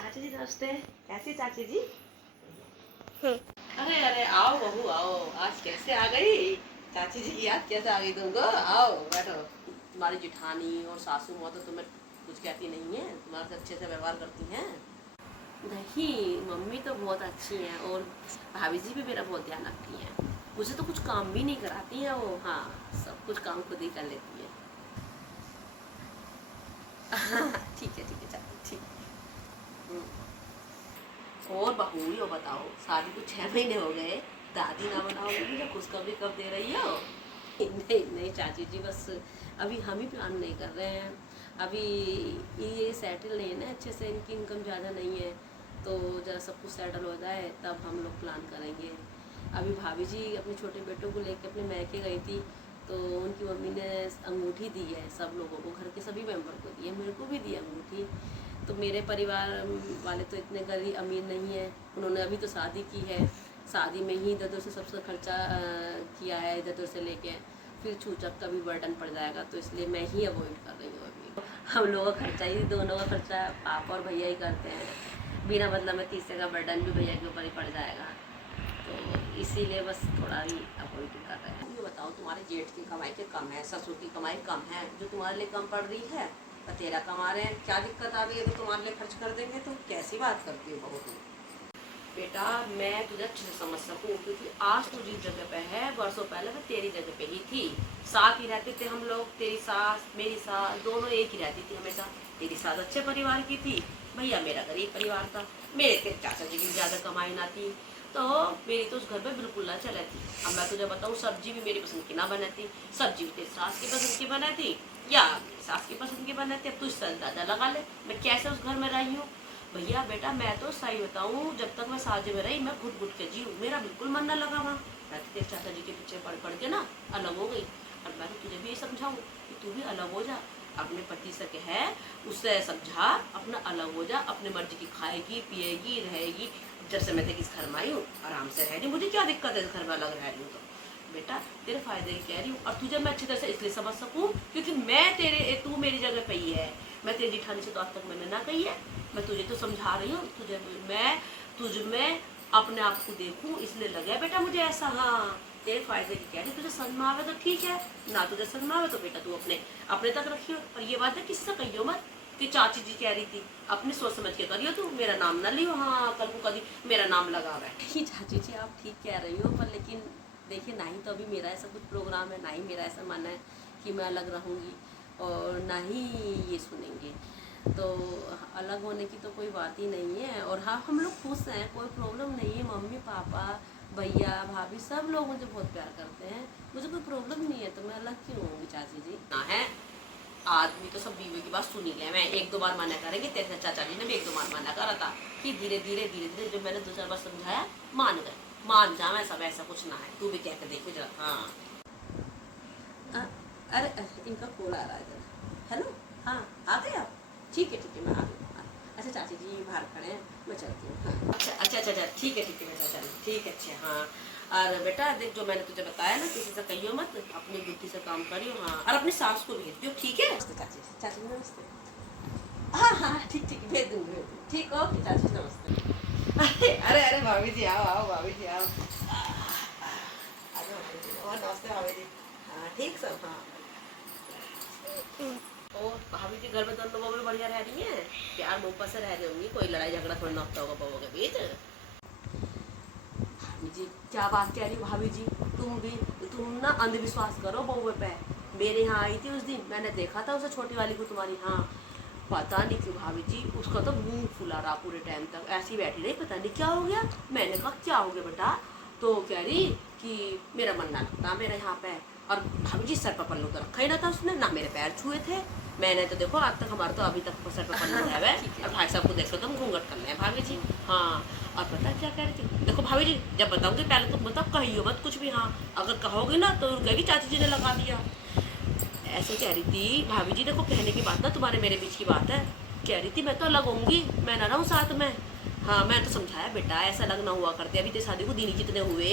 चाची जी नमस्ते। कैसी चाची जी? हम्म। अरे अरे आओ बहू आओ, आज कैसे आ गई? चाची जी की याद कैसे आ गई तुमको? आओ बैठो। तुम्हारी जिठानी और सासू माँ तो तुम्हें कुछ कहती नहीं है, तुम्हारे से अच्छे से व्यवहार करती हैं। नहीं, मम्मी तो बहुत अच्छी हैं और भाभी जी भी मेरा बहुत ध्यान रखती हैं। मुझे तो कुछ काम भी नहीं कराती हैं वो, हाँ सब कुछ काम खुद ही कर लेती हैं। ठीक है चाची ठीक। और बहू यो बताओ, शादी को 6 महीने हो गए, दादी ना बनाओगी या खुशखबरी कब दे रही हो? नहीं नहीं चाची जी, बस अभी हम ही प्लान नहीं कर रहे हैं। अभी ये सेटल नहीं है ना अच्छे से, इनकी इनकम ज़्यादा नहीं है, तो जरा सब कुछ सेटल हो जाए तब हम लोग प्लान करेंगे। अभी भाभी जी अपने छोटे बेटों को लेकर अपने मैके गई थी, तो उनकी मम्मी ने अंगूठी दी है सब लोगों को, घर के सभी मेंबर को दी है, मेरे को भी दी अंगूठी। तो मेरे परिवार वाले तो इतने गरीब अमीर नहीं है, उन्होंने अभी तो शादी की है, शादी में ही इधर उधर से सबसे खर्चा किया है, इधर उधर से लेके, फिर छूचक का भी बर्डन पड़ जाएगा, तो इसलिए मैं ही अवॉइड कर रही हूँ अभी। हम लोगों का खर्चा ही, दोनों का खर्चा पापा और भैया ही करते हैं, बिना मतलब में तीसरे का बर्डन भी भैया के ऊपर ही पड़ जाएगा, तो इसीलिए बस थोड़ा ही अवॉइड कर रहे हैं। ये बताओ, तुम्हारे जेठ की कमाई के कम है, ससुर की कमाई कम है, जो तुम्हारे लिए कम पड़ रही है, तेरा कमा रहे हैं, क्या दिक्कत आ रही है? तो तुम्हारे लिए खर्च कर देंगे, तो कैसी बात करती हो बहू तुम? बेटा मैं तुझे अच्छे से समझ सकूं, क्योंकि आज तू जिस जगह पे है, वर्षों पहले मैं तेरी जगह पे ही थी, साथ ही रहते थे हम लोग, तेरी सास मेरी सास दोनों एक ही रहती थी हमेशा। तेरी सास अच्छे परिवार की थी, भैया मेरा गरीब परिवार था, मेरे तेरे चाचा जी की ज़्यादा कमाई ना थी, तो मेरी तो उस घर पे बिल्कुल ना चला थी। अब मैं तुझे बताऊँ, सब्जी भी मेरी पसंद की ना बनाती, सब्जी भी तेरी सास की पसंद की बनाती या मेरी सास की पसंद की बनाती। अब तू इससे अंदाजा लगा ले मैं कैसे उस घर में रही हूँ। भैया बेटा मैं तो सही बताऊँ, जब तक मैं साजे में रही मैं घुट घुट के जी हूँ, मेरा बिल्कुल मन न लगा वहाँ। मैं तो तेरे चाचा जी के पीछे पड़ पड़ के ना अलग हो गई। और मैं तो तुझे भी ये समझाऊँ कि तू भी अलग हो जा, अपने पति से कहे, उससे समझा, अपना अलग हो जा, अपने मर्जी की खाएगी पिएगी रहेगी। जब से मैं तेरे इस घर में आई हूँ आराम से रह रही, मुझे क्या दिक्कत है इस घर में अलग रह रही हूँ? तो बेटा तेरे फायदे की कह रही हूँ, और तुझे मैं अच्छी तरह से इसलिए समझ सकूँ क्योंकि मैं तू मेरी जगह पे ही है। मैं तेरी जिठानी से तो आज तक मैंने ना कही है, मैं तुझे तो समझा रही हूँ, तुझ में अपने आप को देखूँ इसलिए लगे बेटा मुझे ऐसा। हाँ तेरे फायदे की कह रही, तुझे समझ में आवे तो ठीक है, ना तुझे समझ में आवे तो बेटा तू अपने अपने तक रखियो। और ये बात है किससे कहियो मत कि चाची जी कह रही थी, अपनी सोच समझ के करियो, तू मेरा नाम ना लियो, हाँ कल को कभी मेरा नाम लगा हुआ है। चाची जी आप ठीक कह रही हो, पर लेकिन देखिए ना ही तो अभी मेरा ऐसा कुछ प्रोग्राम है, ना ही मेरा ऐसा मन है कि मैं अलग रहूँगी, और ना ही ये सुनेंगे, तो अलग होने की तो कोई बात ही नहीं है। और हाँ हम लोग खुश हैं, कोई प्रॉब्लम नहीं है, मम्मी पापा भैया भाभी सब लोग मुझे बहुत प्यार करते हैं, मुझे कोई प्रॉब्लम नहीं है, तो मैं अलग क्यों होंगी चाची जी? ना है, आदमी तो सब बीवी की बात सुन ही ले। मैं एक दो बार मना करेंगे, तेरे चाचा जी ने भी एक दो बार मना करा था कि धीरे धीरे जो मैंने दो चार बार समझाया मान गए, मान जा, मैं सब ऐसा कुछ ना है, तू भी कह के देखो जरा। हाँ अरे इनका कॉल आ रहा है जरा। हेलो हाँ आ गए आप? ठीक है मैं आ गई। अच्छा चाची जी बाहर खड़े हैं, मैं चलती हूँ। हाँ अच्छा ठीक है बेटा, चलो ठीक है। अच्छा हाँ, और बेटा देख जो मैंने तुझे बताया ना, किसी से कहियो मत, अपनी बुद्धि से काम करियो। हाँ और अपनी सास को भेज दियो, ठीक है? चाची नमस्ते। हाँ ठीक भेज दूँगी ठीक। ओके चाची नमस्ते। अरे भाभी जी आओ भाभी जी आओ। नमस्ते भाभी जी। हाँ ठीक सब। हाँ और भाभी जी घर में दोनों बहू बढ़िया रह रही हैं, प्यार मोहब्बत से रह रही होंगी, कोई लड़ाई झगड़ा थोड़ा ना होता होगा बहू के बीच? भाभी जी क्या बात कह रही हो भाभी जी, तुम ना अंधविश्वास करो बहू पे। मेरे यहाँ आई थी उस दिन, मैंने देखा था उसे छोटी वाली को तुम्हारी। हाँ पता नहीं क्यों भाभी जी उसका तो मुंह फुला रहा पूरे टाइम तक, ऐसी बैठी रही, पता नहीं क्या हो गया। मैंने कहा क्या हो गया बेटा? तो कह रही कि मेरा मन ना लगता मेरे यहाँ पे। और भाभी जी सर पर पल्लू तो रखा ही ना था उसने, ना मेरे पैर छुए थे। मैंने तो देखो आज तक, हमारे तो अभी तक सर पर पल्लू है और भाई साहब को देखो तुम घूंघट कर रहे हैं भाभी जी। हाँ और पता क्या कह रही थी, देखो भाभी जी जब बताऊंगी पहले तुम बताओ, कहियो मत कुछ भी। हाँ अगर कहोगे ना तो कहेगी चाची जी ने लगा दिया, ऐसे कह रही थी भाभी जी। देखो कहने की बात ना, तुम्हारे मेरे बीच की बात है, कह रही थी मैं तो अलग होंगी, मैं ना रहूँ साथ में। हाँ मैं तो समझाया बेटा ऐसा लगना हुआ करते, अभी तो शादी को दिन कितने हुए,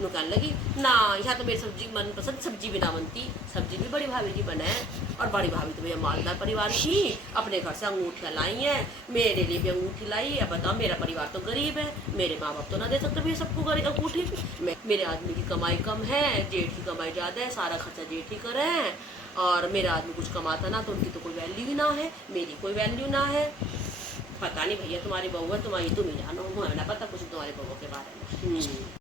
निकाल लगी ना यहाँ तो मेरी सब्जी मनपसंद सब्जी भी ना बनती, सब्जी भी बड़ी भाभी जी बनाए। और बड़ी भाभी तो भैया मालदार परिवार की, अपने घर से अंगूठियाँ लाई हैं, मेरे लिए भी अंगूठी लाई है। अब बताओ मेरा परिवार तो गरीब है, मेरे माँ बाप तो ना दे सकते भैया सबको गरीब अंगूठी। मेरे आदमी की कमाई कम है, जेठ की कमाई ज़्यादा है, सारा खर्चा जेठ ही करे हैं। और मेरा आदमी कुछ कमाता ना तो उनकी तो कोई वैल्यू ही ना है, मेरी कोई वैल्यू ना है। पता नहीं भैया तुम्हारी बहू है, तुम्हारी तुम ही जानो, मुझे ना पता कुछ तुम्हारे बहू के बारे में।